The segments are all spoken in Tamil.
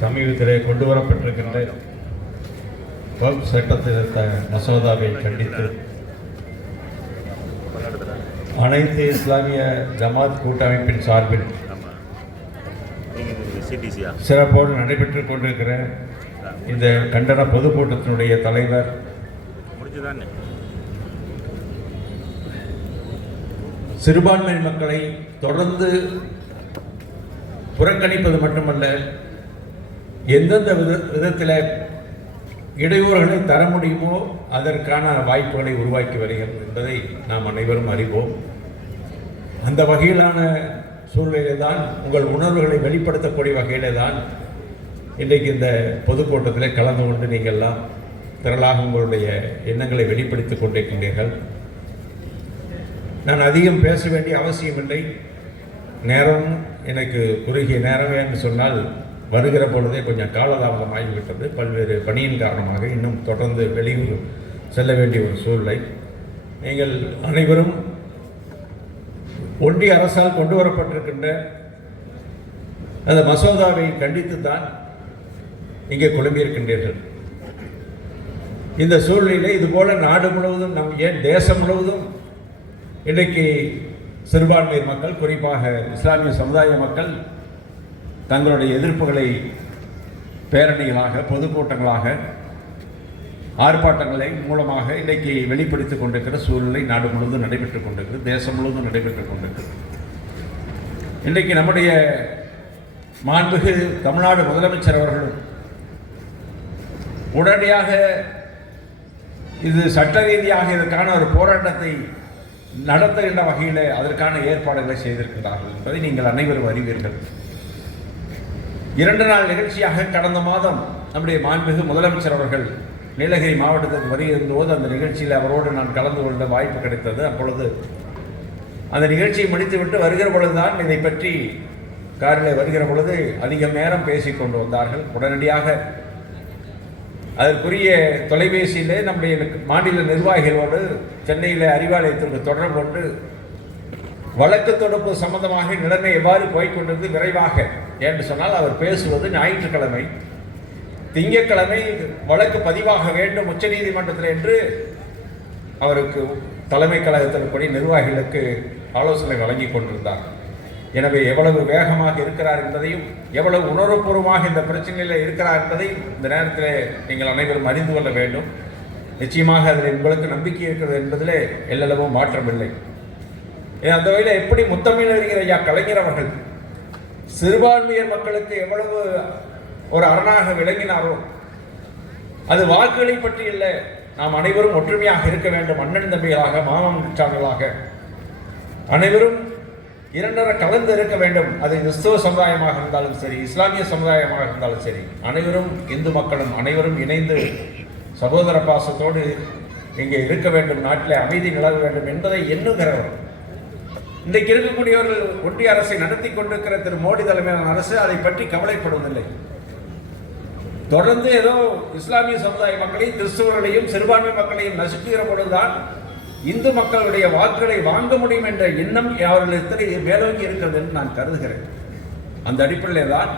சமீபத்திலே கொண்டு வரப்பட்டிருக்கின்ற வக்ஃப் சட்டத்திருத்த மசோதாவை கண்டித்து அனைத்து இஸ்லாமிய ஜமாத் கூட்டமைப்பின் சார்பில் சிறப்போடு நடைபெற்றுக் கொண்டிருக்கிற இந்த கண்டன பொதுக்கூட்டத்தினுடைய தலைவர் சிறுபான்மை மக்களை தொடர்ந்து புறக்கணிப்பது மட்டுமல்ல எந்தெந்த வித விதத்தில் இடையூறுகளை தர முடியுமோ அதற்கான வாய்ப்புகளை உருவாக்கி வருகிறது என்பதை நாம் அனைவரும் அறிவோம். அந்த வகையிலான சூழ்நிலை தான் உங்கள் உணர்வுகளை வெளிப்படுத்தக்கூடிய வகையிலே தான் இன்றைக்கு இந்த பொதுக்கூட்டத்தில் கலந்து கொண்டு நீங்கள்லாம் திரளாக உங்களுடைய எண்ணங்களை வெளிப்படுத்திக் கொண்டிருக்கின்றீர்கள் நான் அதிகம் பேச வேண்டிய அவசியமில்லை. நேரம் எனக்கு குறுகிய நேரம் என்று சொன்னால் வருகிற பொழுதே கொஞ்சம் காலதாமதம் ஆகிவிட்டது. பல்வேறு பணியின் காரணமாக இன்னும் தொடர்ந்து வெளியூர் செல்ல வேண்டிய ஒரு சூழ்நிலை. நீங்கள் அனைவரும் ஒன்றிய அரசால் கொண்டு வரப்பட்டிருக்கின்ற அந்த மசோதாவை கண்டித்து தான் இங்கே குழம்பியிருக்கின்றீர்கள். இந்த சூழ்நிலையில் இதுபோல நாடு முழுவதும் நம் ஏன் தேசம் முழுவதும் இன்றைக்கு சிறுபான்மையர் மக்கள் குறிப்பாக இஸ்லாமிய சமுதாய மக்கள் தங்களுடைய எதிர்ப்புகளை பேரணிகளாக பொதுக்கூட்டங்களாக ஆர்ப்பாட்டங்களை மூலமாக இன்றைக்கு வெளிப்படுத்திக் கொண்டிருக்கிற சூழ்நிலை நாடு முழுவதும் நடைபெற்றுக் கொண்டிருக்கிறது தேசம் முழுவதும் நடைபெற்றுக் கொண்டிருக்கிறது. இன்றைக்கு நம்முடைய மாண்புகு தமிழ்நாடு முதலமைச்சர் அவர்களும் உடனடியாக இது சட்ட ரீதியாக இதற்கான ஒரு போராட்டத்தை நடத்துகின்ற வகையில் அதற்கான ஏற்பாடுகளை செய்திருக்கிறார்கள் என்பதை நீங்கள் அனைவரும் அறிவீர்கள். இரண்டு நாள் நிகழ்ச்சியாக கடந்த மாதம் நம்முடைய மாண்புமிகு முதலமைச்சர் அவர்கள் நீலகிரி மாவட்டத்திற்கு வருகிறபோது அந்த நிகழ்ச்சியில் அவரோடு நான் கலந்து கொள்ள வாய்ப்பு கிடைத்தது. அப்பொழுது அந்த நிகழ்ச்சியை முடித்துவிட்டு வருகிற பொழுதுதான் இதை பற்றி காரில் வருகிற பொழுது அதிகம் நேரம் பேசி கொண்டு வந்தார்கள். உடனடியாக அதற்குரிய தொலைபேசியிலே நம்முடைய மாநில நிர்வாகிகளோடு சென்னையில் அறிவாலயத்திற்கு தொடர்பு கொண்டு வழக்கு தொடர்பு சம்பந்தமாக நிலைமை எவ்வாறு போய்க்கொண்டது விரைவாக என்று சொன்னால் அவர் பேசுவது ஞாயிற்றுக்கிழமை. திங்கட்கிழமை வழக்கு பதிவாக வேண்டும் உச்சநீதிமன்றத்தில் என்று அவருக்கு தலைமை கழகத்தின்படி நிர்வாகிகளுக்கு ஆலோசனை வழங்கி கொண்டிருந்தார். எனவே எவ்வளவு வேகமாக இருக்கிறார் என்பதையும் எவ்வளவு உணர்வுபூர்வமாக இந்த பிரச்சனையில் இருக்கிறார் என்பதையும் இந்த நேரத்தில் நீங்கள் அனைவரும் அறிந்து கொள்ள வேண்டும். நிச்சயமாக அதில் உங்களுக்கு நம்பிக்கை இருக்கிறது என்பதிலே எல்லளவும் மாற்றமில்லை. அந்த வகையில் எப்படி முத்தமிழறிஞர் ஐயா கலைஞர் அவர்கள் சிறுபான்மையர் மக்களுக்கு எவ்வளவு ஒரு அரணாக விளங்கினாரோ அது வாக்குகளை பற்றி இல்லை நாம் அனைவரும் ஒற்றுமையாக இருக்க வேண்டும் அண்ணன் தம்பிகளாக மாமன் சாமிகளாக. அனைவரும் இரண்டரை கலந்து இருக்க வேண்டும் அது கிறிஸ்தவ சமுதாயமாக இருந்தாலும் சரி இஸ்லாமிய சமுதாயமாக இருந்தாலும் சரி. அனைவரும் இந்து மக்களும் அனைவரும் இணைந்து சகோதர பாசத்தோடு இங்கே இருக்க வேண்டும் நாட்டில் அமைதி நிலவ வேண்டும் என்பதை எண்ணுகிறவர். இன்றைக்கு இருக்கக்கூடியவர்கள் ஒன்றிய அரசை நடத்தி கொண்டிருக்கிற திரு மோடி தலைமையிலான அரசு அதை பற்றி கவலைப்படுவதில்லை. தொடர்ந்து ஏதோ இஸ்லாமிய சமுதாய மக்களையும் கிறிஸ்தவர்களையும் சிறுபான்மை மக்களையும் நசுக்குகிற பொழுதுதான் இந்து மக்களுடைய வாக்குகளை வாங்க முடியும் என்ற எண்ணம் அவர்களிடத்தில் மேலோங்கி இருக்கிறது என்று நான் கருதுகிறேன். அந்த அடிப்படையில் தான்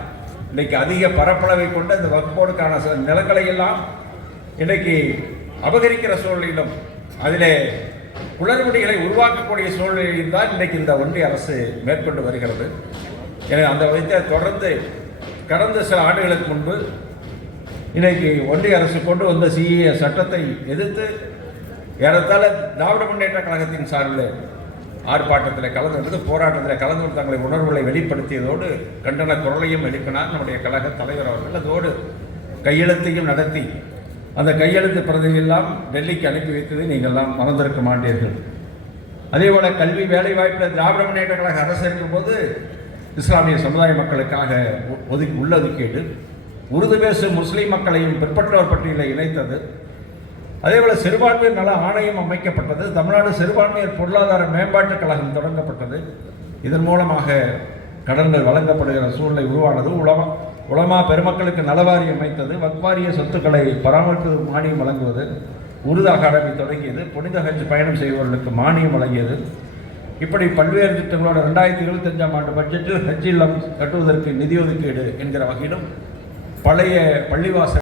இன்றைக்கு அதிக பரப்பளவை கொண்ட இந்த வக்போர்டுக்கான சில நிலங்களை எல்லாம் இன்றைக்கு அபகரிக்கிற சூழ்நிலையிலும் அதிலே குளறுபடிகளை உருவாக்கக்கூடிய சூழ்நிலையில் தான் இன்றைக்கு இந்த ஒன்றிய அரசு மேற்கொண்டு வருகிறது. எனவே அந்த வகையில் தொடர்ந்து கடந்த சில ஆண்டுகளுக்கு முன்பு இன்றைக்கு ஒன்றிய அரசு கொண்டு வந்த சிஏ சட்டத்தை எதிர்த்து ஏறத்தாழ திராவிட முன்னேற்ற கழகத்தின் சார்பில் ஆர்ப்பாட்டத்தில் கலந்து கொண்டது போராட்டத்தில் கலந்து கொண்டு தங்களை உணர்வுகளை வெளிப்படுத்தியதோடு கண்டன குரலையும் எழுப்பினார் நம்முடைய கழக தலைவர் அவர்கள். அதோடு கையெழுத்தையும் நடத்தி அந்த கையெழுத்து பிரதியெல்லாம் டெல்லிக்கு அனுப்பி வைத்ததை நீங்கள்லாம் மறந்திருக்க மாட்டீர்கள். அதேபோல கல்வி வேலைவாய்ப்பில் திராவிட முன்னேற்ற கழக அரசு இருக்கும்போது இஸ்லாமிய சமுதாய மக்களுக்காக ஒ- ஒதுக்கி உள்ளொதுக்கீடு உருது பேசும் முஸ்லீம் மக்களையும் பிற்பட்டோர் பட்டியலில் இணைத்தது. அதேபோல் சிறுபான்மையர் நல ஆணையம் அமைக்கப்பட்டது. தமிழ்நாடு சிறுபான்மையர் பொருளாதார மேம்பாட்டுக் கழகம் தொடங்கப்பட்டது. இதன் மூலமாக கடன்கள் வழங்கப்படுகிற சூழ்நிலை உருவானது. உலகம் உலமா பெருமக்களுக்கு நலவாரியம் அமைத்தது வக்வாரிய சொத்துக்களை பராமரிப்பு மானியம் வழங்குவது உருது அகாடமி தொடங்கியது புனித ஹஜ் பயணம் செய்பவர்களுக்கு மானியம் வழங்கியது. இப்படி பல்வேறு திட்டங்களோட ரெண்டாயிரத்தி இருபத்தஞ்சாம் ஆண்டு பட்ஜெட்டில் ஹஜ் இல்லம் கட்டுவதற்கு நிதி ஒதுக்கீடு என்கிற வகையிலும் பழைய பள்ளிவாசல்